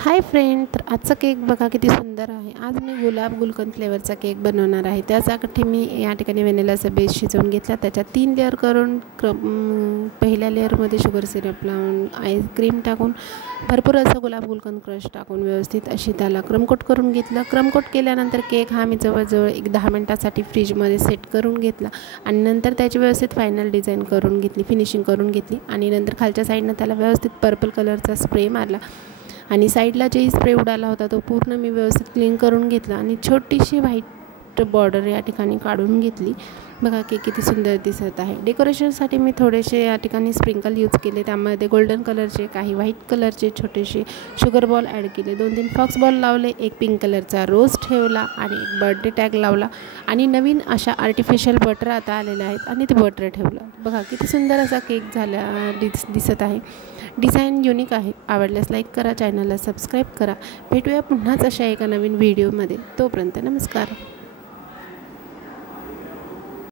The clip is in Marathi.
हाय फ्रेंड, तर आजचा केक बघा किती सुंदर आहे। आज मी गुलाब गुलकंद फ्लेवरचा केक बनवणार आहे। त्यासाठी मी या ठिकाणी व्हॅनिलाचा बेस शिजवून घेतला। त्याच्यात 3 लेयर करून पहिल्या लेअरमध्ये शुगर सिरप लावून आईस्क्रीम टाकून भरपूर असं गुलाब गुलकंद क्रश टाकून व्यवस्थित अशी त्याला क्रमकोट करून घेतलं। क्रमकोट केल्यानंतर केक हा मी जवळजवळ एक 10 मिनिटांसाठी फ्रीजमध्ये सेट करून घेतला आणि नंतर त्याची व्यवस्थित फायनल डिझाइन करून घेतली, फिनिशिंग करून घेतली आणि नंतर खालच्या साईडने त्याला व्यवस्थित पर्पल कलरचा स्प्रे मारला आणि साईडला जे स्प्रे उडाला होता तो पूर्ण मी व्यवस्थित क्लीन करून घेतला आणि छोटीशी व्हाईट बॉर्डर या ठिकाणी काढून घेतली। बघा केक किती सुंदर दिसत आहे। डेकोरेशनसाठी मी थोडेसे या ठिकाणी स्प्रिंकल यूज केले, त्यामध्ये गोल्डन कलरचे, काही व्हाईट कलरचे छोटेसे शुगर बॉल ॲड केले, 2-3 फॉक्स बॉल लावले, एक पिंक कलरचा रोज ठेवला आणि एक बर्थडे टॅग लावला आणि नवीन अशा आर्टिफिशियल बटर आता आलेल्या आहेत आणि ते बटर ठेवलं। बघा किती सुंदर असा केक झाला दिसत आहे। डिझाइन युनिक आहे। आवडल्यास लाईक करा, चॅनलला सबस्क्राईब करा। भेटूया पुन्हाच अशा एका नवीन व्हिडिओमध्ये। तोपर्यंत नमस्कार।